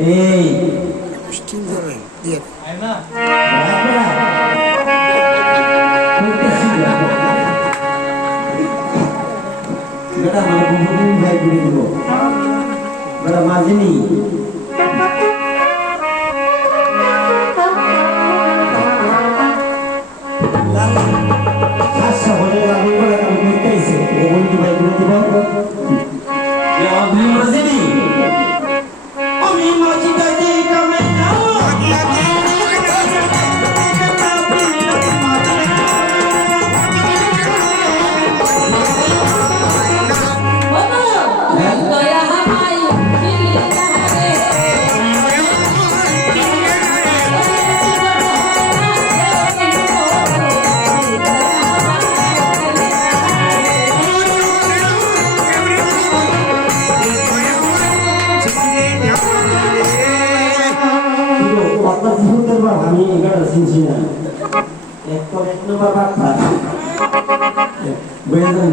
এই স্টিল ধরে দিয়ে না বেটা মানে বহুদিন ভাই করে দিব বেটা মাঝিনি আচ্ছা বলে লাগুন বলে আমি করতেইছে ও বলি ভাই করে দিব আমি মাঝিনি আমি মাঝিটা দেই কামে না আমি এগারো চিনছি না এক নম্বর বার্তা বুঝে যান